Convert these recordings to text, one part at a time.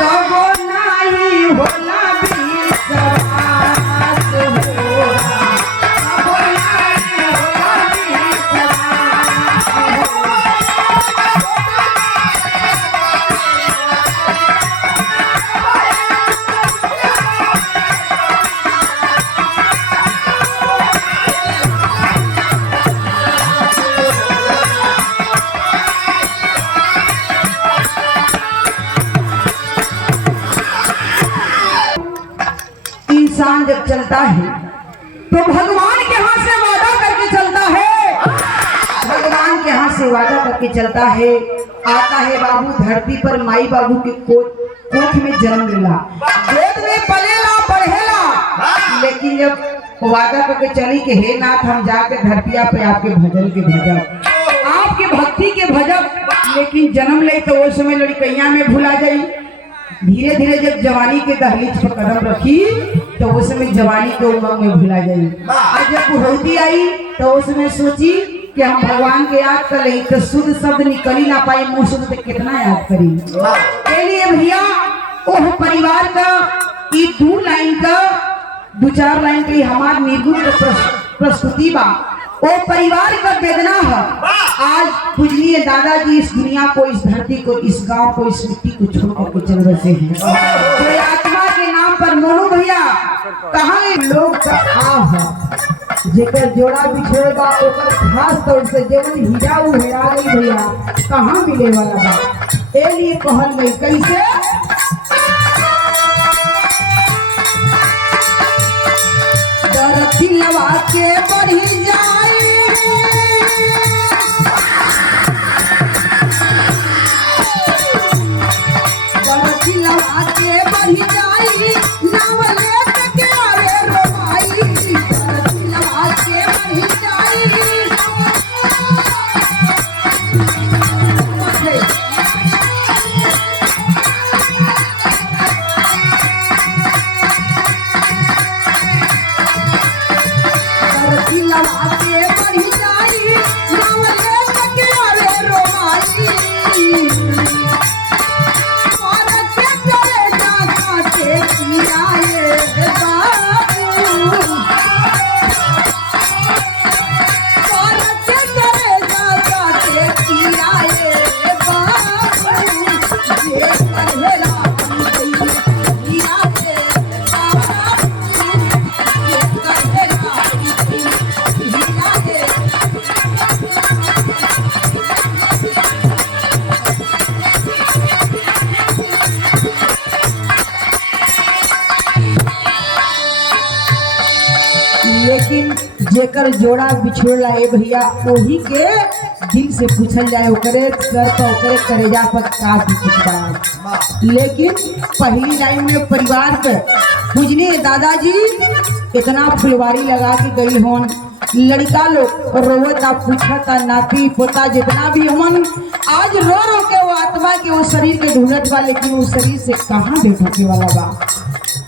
तबो नाही होला विश्वास हो तबो नाही होला विश्वास इंसान जब चलता है तो भगवान के हाथ से वादा करके चलता है, भगवान के हाथ से वादा करके चलता है। आता है बाबू धरती पर माई बाबू के कोख में जन्म लेला, गोद में पलेला बढ़ेला, लेकिन जब वादा करके चली कि हे नाथ हम जाके धरतिया पे आपके भजन के भजब, आपके भक्ति के भजब, लेकिन जन्म ले तो वो समय लड़कैया में भुला जाई। धीरे धीरे जब जवानी के दहलीज पर कदम रखी तो उस समय जवानी के उमंग में भुला गई। आज जब बुढ़ौती आई तो उस समय सोची कि हम भगवान के याद कर ले तो शुद्ध शब्द निकल ही ना पाई मुंह से, तो कितना याद करी। इसलिए भैया ओह परिवार का ये 2 लाइन का 2-4 लाइन की हमार निर्गुण का प्रस्तुति बा, वो परिवार का वेदना है। आज पूजनीय दादाजी इस दुनिया को, इस धरती को, इस गांव को, इस मिट्टी को छोड़ करके चल बसे हैं। तो आत्मा के नाम पर मोनू भैया कहाँ लोग का आव है जेकर जोड़ा बिछोड़ेगा ओकर खास तौर से जेवन हीरा हेरा गई भैया कहाँ मिले वाला बा। ए लिए कहल गई कैसे दर दिलवा के बढ़ी जाए लेकिन जेकर जोड़ा बिछोड़ा है भैया वही के दिल से पूछल जाए ओकरे सर पर ओकरे करेजा पर का दिखता। लेकिन पहली लाइन में परिवार के पूजनीय दादाजी इतना फुलवारी लगा के गई होन, लड़का लोग रोवता पूछता नाती पोता जितना भी हमन आज रो रो के वो आत्मा के वो शरीर के ढूंढत बा, लेकिन वो शरीर से कहाँ भेटे वाला बा।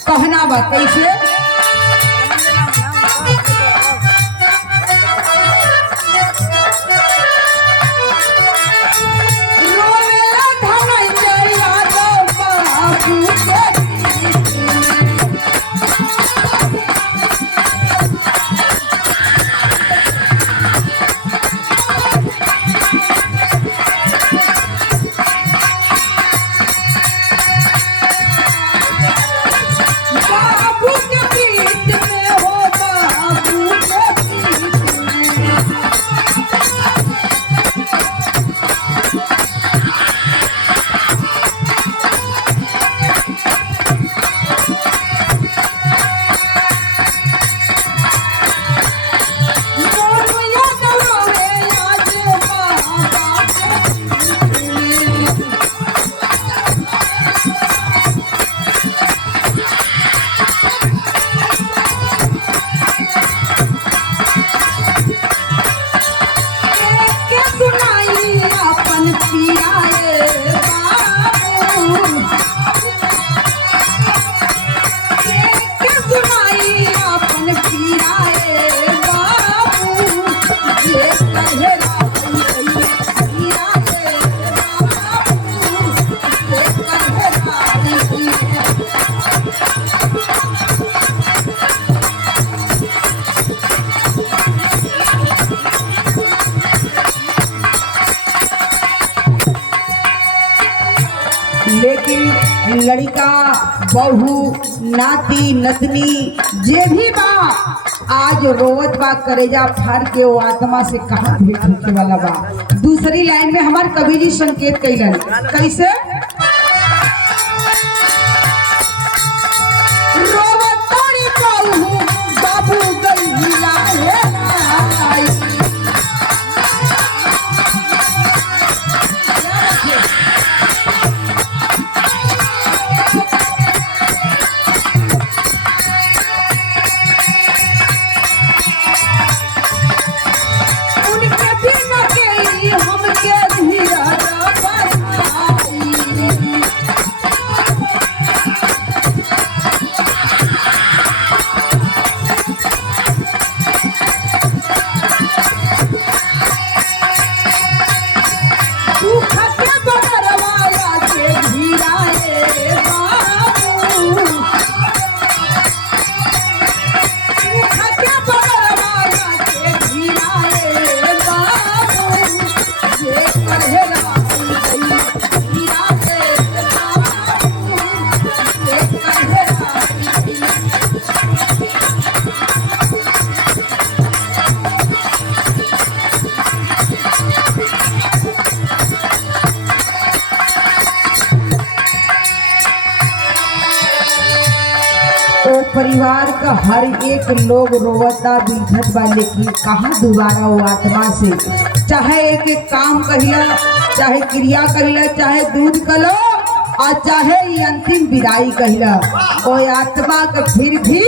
कहना बा कैसे लेकिन लड़का बहू नाती नतनी जे भी बा आज रोवत बा, करेजा फाड़ के वो आत्मा से कहाँ भेंट होने वाला बा। दूसरी लाइन में हमार कवि जी संकेत कैलन कैसे, रोवत तारी बहू बाबू गईला रे नाई। परिवार का हर एक लोग रोवता बिलखत बा, लेकिन कहाँ दोबारा वो आत्मा से, चाहे एक एक काम कहिला, चाहे क्रिया कहिला, चाहे दूध कलो और चाहे ये अंतिम विदाई कहिला, वो आत्मा का फिर भी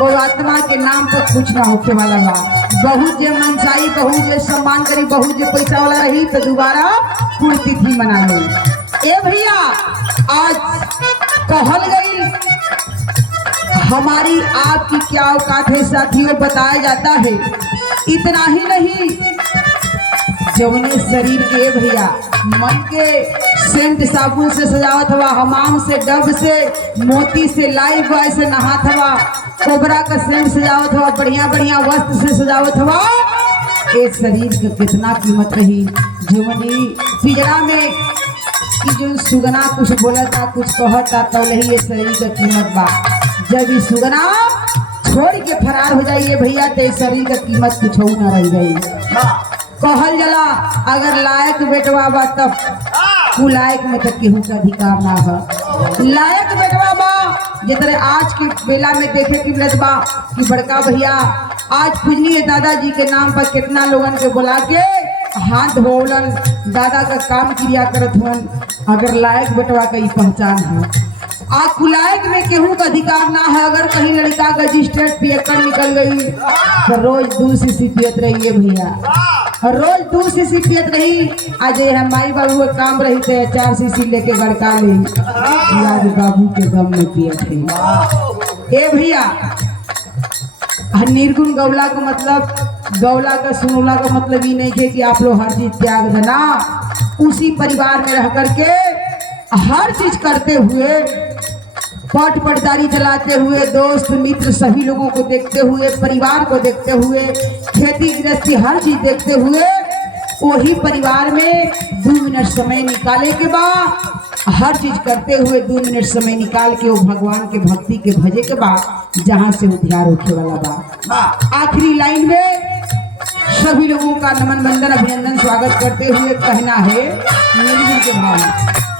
वो आत्मा के नाम पर कुछ ना होके वाला बा। बहुत जे मनसाई, बहुत जे सम्मान करी, बहुत जे पैसा वाला रही तो दोबारा पुण्यतिथि मना ली। ए भैया आज कहल गई हमारी आपकी क्या औकात है साथियों, बताया जाता है। इतना ही नहीं, जवने शरीर के भैया मन के सेंट साबुन से सजावत हवा, हमाम से, डब से, मोती से, लाइफ बॉय से नहात हवा, कोबरा का सेंट सजावत हवा, बढ़िया बढ़िया वस्त्र से सजावत हवा। इस शरीर का कितना कीमत रही। जवनी पिजड़ा में कि जो सुगना कुछ बोला था, कुछ कहता, तो नहीं ये शरीर का कीमत बा। जब ये सुगना छोड़ के फरार हो जाइए भैया तो शरीर का कीमत कुछ हो ना रह गई। कहल जला अगर लायक बेटवा बा तब कुलायक में तक केहू का अधिकार ना है। लायक बेटवा बा जितने आज के बेला में देखे कि मिलत बा कि बड़का भैया आज पूजनीय दादाजी के नाम पर कितना लोगन के बुला के हाथ धोलन, दादा का काम क्रिया करत हुन। अगर लायक बेटवा का पहचान है, आज कुलायक में केहू का अधिकार ना है। अगर कहीं लड़का का रजिस्टर्ड पियकर निकल गई तो रोज 2 सीसी पियत रही है भैया, रोज 2 सीसी पियत रही। आज ये माई बाबू का काम रही थे 4 सीसी लेके गड़का ले, आज बाबू के दम में पिए थे। ए भैया निर्गुण गौला का मतलब, गौला का सुनौला का मतलब ये नहीं है कि आप लोग हर चीज त्याग देना। उसी परिवार में रह करके हर चीज करते हुए, पट पटदारी चलाते हुए, दोस्त मित्र सभी लोगों को देखते हुए, परिवार को देखते हुए, खेती गृहस्थी हर चीज देखते हुए, वही परिवार में 2 मिनट समय निकाले के बाद, हर चीज करते हुए 2 मिनट समय निकाल के वो भगवान के भक्ति के भजे के बाद जहाँ से उद्धार होने वाला बा। आखिरी लाइन में सभी लोगों का नमन वंदन अभिनंदन स्वागत करते हुए कहना है निर्गुण के भाव।